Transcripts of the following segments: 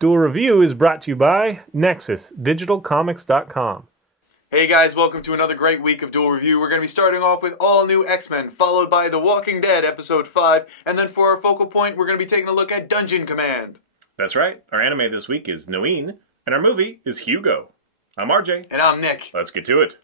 Duel Review is brought to you by NexusDigitalComics.com. Hey guys, welcome to another great week of Duel Review. We're going to be starting off with all new X-Men, followed by The Walking Dead Episode 5, and then for our focal point, we're going to be taking a look at Dungeon Command. That's right. Our anime this week is Noin, and our movie is Hugo. I'm RJ. And I'm Nick. Let's get to it.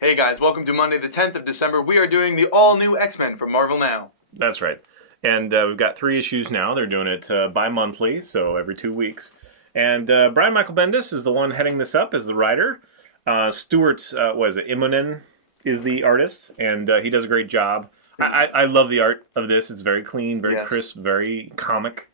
Hey guys, welcome to Monday the 10th of December. We are doing the all-new X-Men from Marvel Now. That's right. And we've got 3 issues now. They're doing it bi-monthly, so every 2 weeks. And Brian Michael Bendis is the one heading this up as the writer. Stuart, Immonen is the artist, and he does a great job. I love the art of this. It's very clean, very crisp, very comic.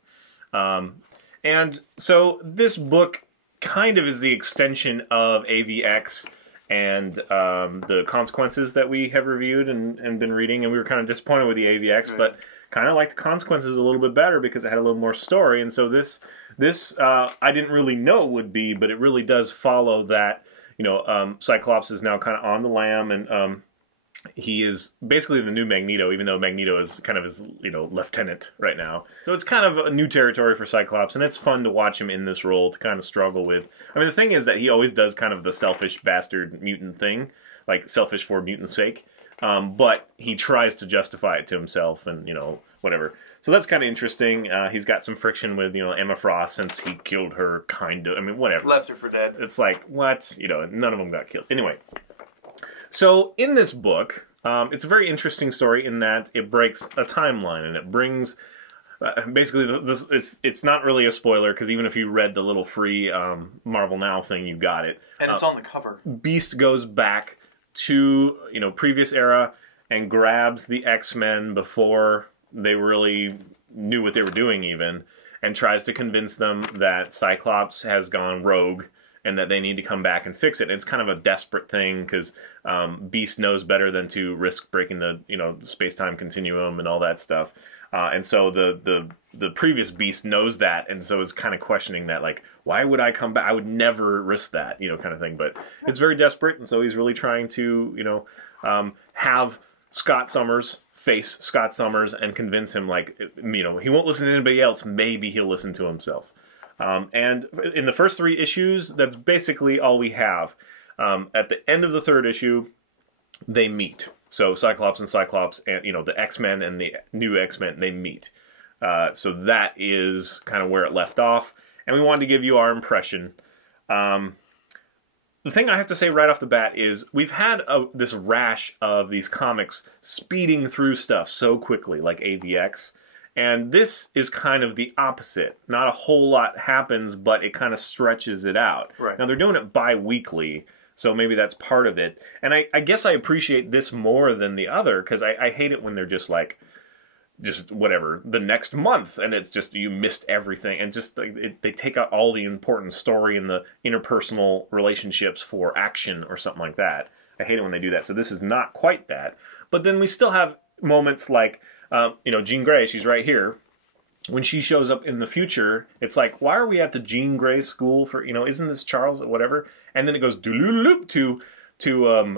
And so this book kind of is the extension of AVX and the Consequences that we have reviewed and been reading, and we were kind of disappointed with the AVX, but kind of like the Consequences a little bit better because it had a little more story. And so this I didn't really know it would be, but it really does follow that. You know, Cyclops is now kind of on the lam, and he is basically the new Magneto, even though Magneto is kind of his, lieutenant right now. So it's kind of a new territory for Cyclops, and it's fun to watch him in this role to kind of struggle with. I mean, the thing is that he always does kind of the selfish bastard mutant thing, like selfish for mutant's sake, but he tries to justify it to himself and, whatever. So that's kind of interesting. He's got some friction with, Emma Frost since he killed her, kind of. I mean, whatever. Left her for dead. It's like, what? None of them got killed. Anyway. So in this book, it's a very interesting story in that it breaks a timeline, and it brings basically it's not really a spoiler because even if you read the little free Marvel Now thing, you got it. And it's on the cover. Beast goes back to previous era and grabs the X-Men before they really knew what they were doing even, and tries to convince them that Cyclops has gone rogue and that they need to come back and fix it. And it's kind of a desperate thing because Beast knows better than to risk breaking the space-time continuum and all that stuff. And so the previous Beast knows that, and so is kind of questioning that, like, why would I come back? I would never risk that, kind of thing. But it's very desperate, and so he's really trying to, have Scott Summers face Scott Summers and convince him, like, he won't listen to anybody else. Maybe he'll listen to himself. And in the first 3 issues, that's basically all we have. At the end of the 3rd issue, they meet. So Cyclops and the X-Men and the new X-Men, they meet. So that is kind of where it left off. And we wanted to give you our impression. The thing I have to say right off the bat is we've had this rash of these comics speeding through stuff so quickly, like AVX. And this is kind of the opposite. Not a whole lot happens, but it kind of stretches it out. Right. Now, they're doing it bi-weekly, so maybe that's part of it. And I guess I appreciate this more than the other, because I hate it when they're just whatever, the next month, and it's just, you missed everything. And just, they take out all the important story and the interpersonal relationships for action or something like that. I hate it when they do that. So this is not quite that. But then we still have moments like, Jean Grey, she's right here. When she shows up in the future, it's like, why are we at the Jean Grey school for, isn't this Charles or whatever? And then it goes doop to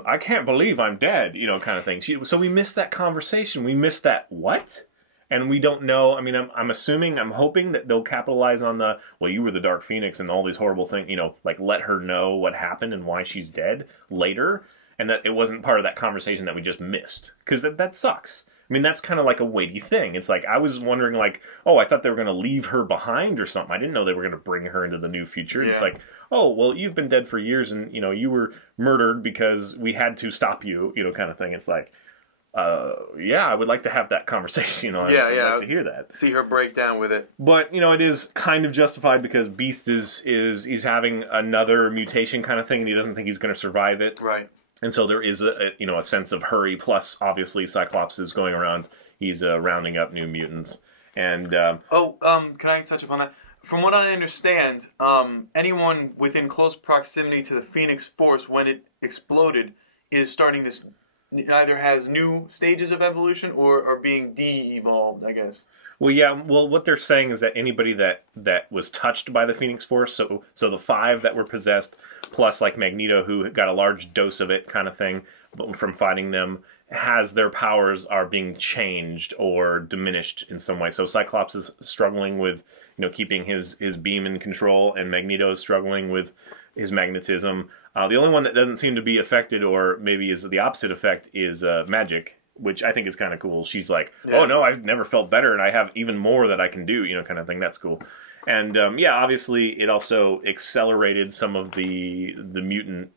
I can't believe I'm dead, kind of thing. So we missed that conversation. We missed that what? And we don't know. I mean, I'm hoping that they'll capitalize on you were the Dark Phoenix and all these horrible things, like let her know what happened and why she's dead later. And that it wasn't part of that conversation that we just missed. Because that sucks. I mean, that's kind of like a weighty thing. It's like, I was wondering, like, I thought they were going to leave her behind or something. I didn't know they were going to bring her into the new future. Yeah. It's like, well, you've been dead for years and, you were murdered because we had to stop you, kind of thing. It's like, yeah, I would like to have that conversation, I'd like to hear that. See her break down with it. But, it is kind of justified because Beast he's having another mutation kind of thing and he doesn't think he's going to survive it. Right. And so there is a sense of hurry. Plus, obviously, Cyclops is going around. He's rounding up new mutants. And can I touch upon that? From what I understand, anyone within close proximity to the Phoenix Force when it exploded is starting this either has new stages of evolution or are being de-evolved, I guess. Well, yeah. Well, what they're saying is that anybody that was touched by the Phoenix Force, so the 5 that were possessed, plus like Magneto, who got a large dose of it, kind of thing, but from fighting them, has their powers are being changed or diminished in some way. So Cyclops is struggling with, keeping his beam in control, and Magneto is struggling with his magnetism. The only one that doesn't seem to be affected, or maybe is the opposite effect, is Magic, which I think is kind of cool. She's like, oh no, I've never felt better, and I have even more that I can do, kind of thing. That's cool. And obviously it also accelerated some of the mutant,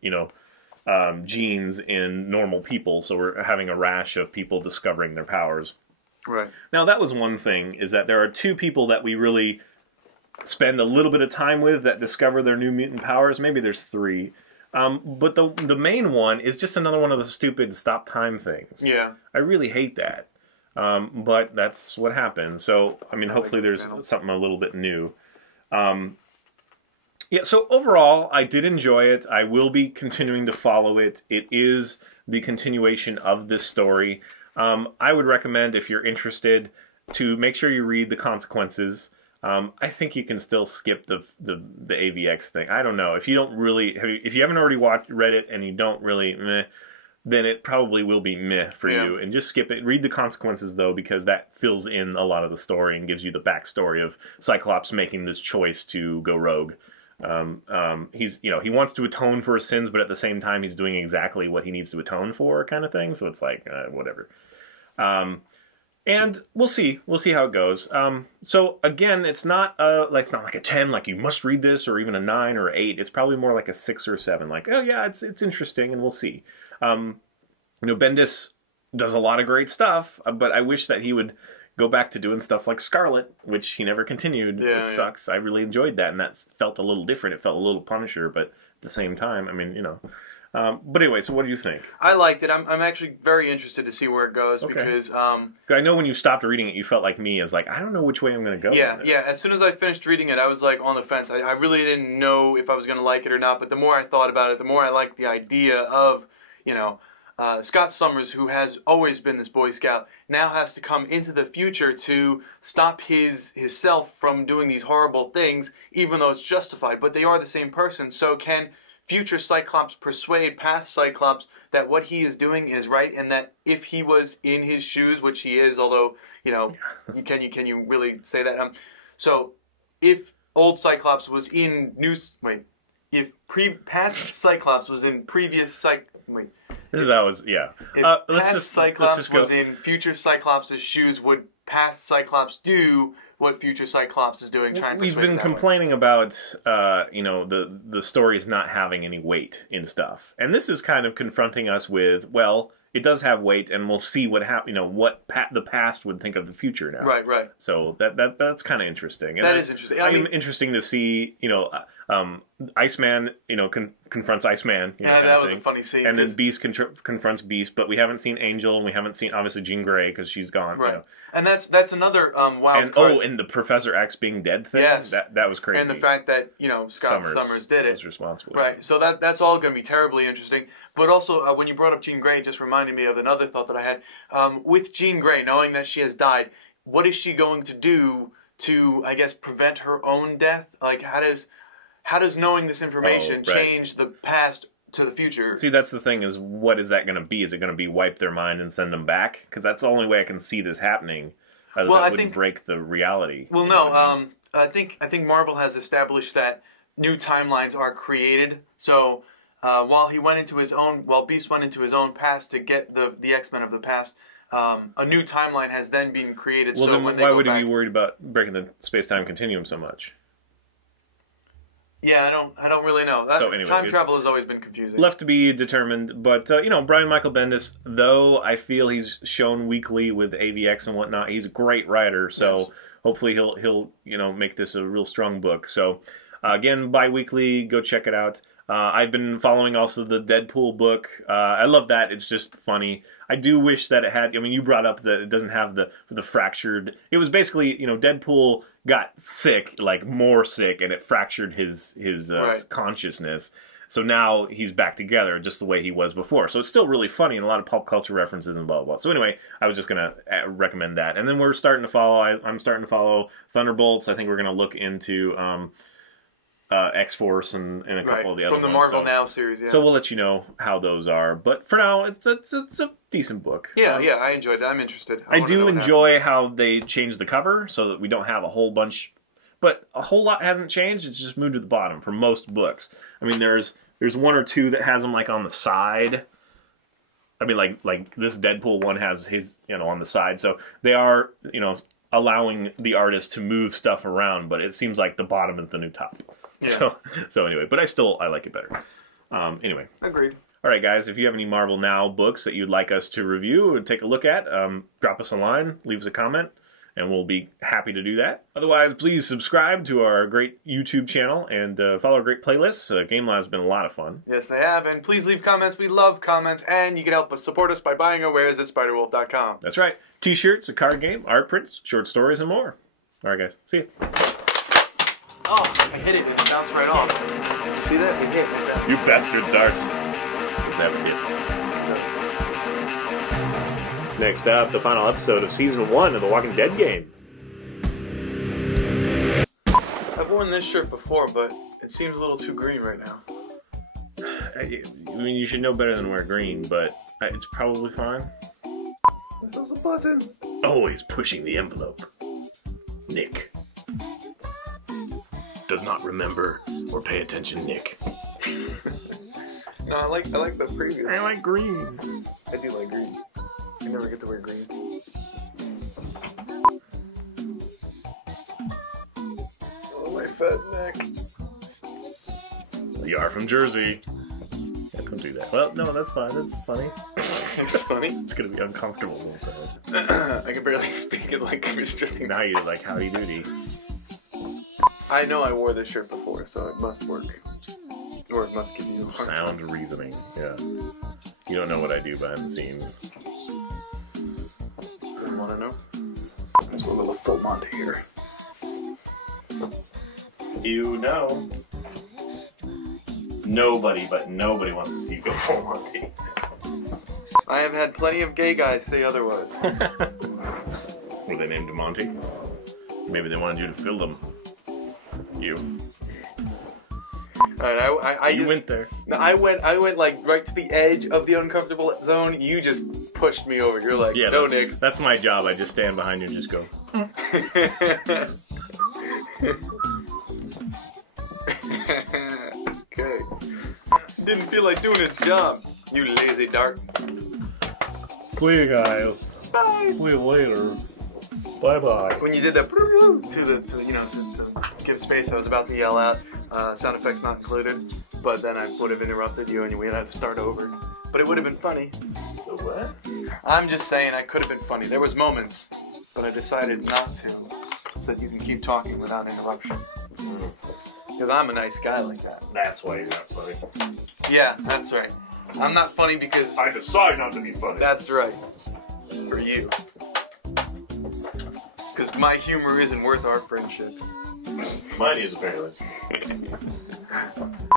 genes in normal people. So we're having a rash of people discovering their powers. Right. Now that was one thing, is that there are 2 people that we really spend a little bit of time with that discover their new mutant powers. Maybe there's 3. But the main one is just another one of the stupid stop time things. Yeah. I really hate that. But that's what happens. So, I mean, hopefully there's something a little bit new. So overall, I did enjoy it. I will be continuing to follow it. It is the continuation of this story. I would recommend, if you're interested, to make sure you read the consequences. I think you can still skip the AVX thing. I don't know. If you don't really, if you haven't already read it and you don't really then it probably will be meh for you. And just skip it. Read the consequences, though, because that fills in a lot of the story and gives you the backstory of Cyclops making this choice to go rogue. He wants to atone for his sins, but at the same time he's doing exactly what he needs to atone for, kind of thing. So it's like, whatever. And we'll see how it goes. So again, it's not like a 10, like you must read this, or even a 9 or 8. It's probably more like a 6 or 7. Like, oh yeah, it's interesting, and we'll see. Bendis does a lot of great stuff, but I wish that he would go back to doing stuff like Scarlet, which he never continued, which sucks. I really enjoyed that, and that felt a little different. It felt a little Punisher, but at the same time, I mean, But anyway, so what do you think? I liked it. I'm actually very interested to see where it goes, because... I know when you stopped reading it, you felt like me. I was like, I don't know which way I'm going to go. Yeah. As soon as I finished reading it, I was like on the fence. I really didn't know if I was going to like it or not, but the more I thought about it, the more I liked the idea of, Scott Summers, who has always been this Boy Scout, now has to come into the future to stop his self from doing these horrible things, even though it's justified. But they are the same person, so can future Cyclops persuade past Cyclops that what he is doing is right, and that if he was in his shoes, which he is, although, can you really say that? So if old Cyclops was in past Cyclops was in previous This is how it's, If Cyclops was in future Cyclops' shoes, would past Cyclops do what future Cyclops is doing? We've been complaining about, the stories not having any weight in stuff. And this is kind of confronting us with, well, it does have weight, and we'll see what the past would think of the future now. Right. So that's kind of interesting. And that is interesting. Interesting to see, Iceman, confronts Iceman. That was a funny scene. And then Beast confronts Beast, but we haven't seen Angel, and we haven't seen, obviously, Jean Grey, because she's gone. Right. And that's another wild card. Oh, and the Professor X being dead thing? Yes. That was crazy. And the fact that, Scott Summers did it. Was responsible. Right. So that's all going to be terribly interesting. But also, when you brought up Jean Grey, it just reminded me of another thought that I had. With Jean Grey, knowing that she has died, what is she going to do to, I guess, prevent her own death? Like, how does knowing this information change the past to the future? See, that's the thing, is what is that going to be? Is it going to be wipe their mind and send them back? Because that's the only way I can see this happening. That wouldn't break the reality. Well, no. I think Marvel has established that new timelines are created. So while Beast went into his own past to get the X-Men of the past, a new timeline has then been created. Well, so then when they why go would back, he be worried about breaking the space-time continuum so much? Yeah, I don't really know. So anyway, time travel has always been confusing. Left to be determined, but Brian Michael Bendis, though I feel he's shown weekly with AVX and whatnot, he's a great writer. So hopefully he'll make this a real strong book. So again, bi-weekly, go check it out. I've been following also the Deadpool book. I love that. It's just funny. I do wish that it had. I mean, you brought up that it doesn't have the fractured. It was basically Deadpool got sick, like more sick, and it fractured his consciousness. So now he's back together just the way he was before. So it's still really funny and a lot of pop culture references and blah, blah, blah. So anyway, I was just going to recommend that. And then we're starting to follow, I'm starting to follow Thunderbolts. I think we're going to look into X-Force and a couple of the other ones. From the Marvel Now series, yeah. So we'll let you know how those are. But for now, it's a decent book. Yeah, I enjoyed it. I'm interested. I do enjoy how they changed the cover so that we don't have a whole bunch... But a whole lot hasn't changed. It's just moved to the bottom for most books. I mean, there's one or two that has them like on the side. I mean, like this Deadpool one has his, on the side. So they are, allowing the artist to move stuff around. But it seems like the bottom is the new top. Yeah. So anyway, but I like it better. Anyway. Agreed. All right, guys. If you have any Marvel Now books that you'd like us to review and take a look at, drop us a line, leave us a comment. And we'll be happy to do that. Otherwise, please subscribe to our great YouTube channel and follow our great playlists. Game Live has been a lot of fun. Yes, they have. And please leave comments. We love comments. And you can help us support us by buying our wares at spiderwolf.com. That's right. T-shirts, a card game, art prints, short stories, and more. All right, guys. See you. Oh, I hit it and it bounced right off. See that? It hit. You bastard darts. Never hit. Next up, the final episode of Season 1 of The Walking Dead game. I've worn this shirt before, but it seems a little too green right now. I mean, you should know better than wear green, but it's probably fine. There's a button. Always pushing the envelope. Nick. Does not remember or pay attention, Nick. No, I like the previous. I like green. I do like green. I never get to wear green. Oh, my fat neck. You are from Jersey. Yeah, don't do that. Well, no, that's fine. That's funny. It's funny? It's going to be uncomfortable. I can barely speak it like restricting. Now you're like howdy doody. I know I wore this shirt before, so it must work. Or it must give you sound reasoning. Yeah. You don't know what I do behind the scenes. Didn't want to know? Let's go a little full Monty here. You know. Nobody wants to see you go full Monty. I have had plenty of gay guys say otherwise. Were they named Monty? Maybe they wanted you to fill them. You. Alright, you went there. No, I went like right to the edge of the uncomfortable zone. You just pushed me over. You're like, yeah, no, Nick. That's my job. I just stand behind you and just go. Okay. Didn't feel like doing its job. You lazy dart. Quick, Kyle. Bye. See you later. Bye-bye. When you did that to give space, I was about to yell out, sound effects not included, but then I would have interrupted you and we would have to start over. But it would have been funny. The what? I'm just saying I could have been funny. There was moments, but I decided not to, so that you can keep talking without interruption. Because I'm a nice guy like that. That's why you're not funny. Yeah, that's right. I'm not funny because... I decide not to be funny. That's right. For you. Because my humor isn't worth our friendship. Mine is, apparently.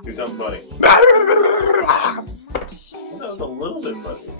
Do something funny. That was a little bit funny.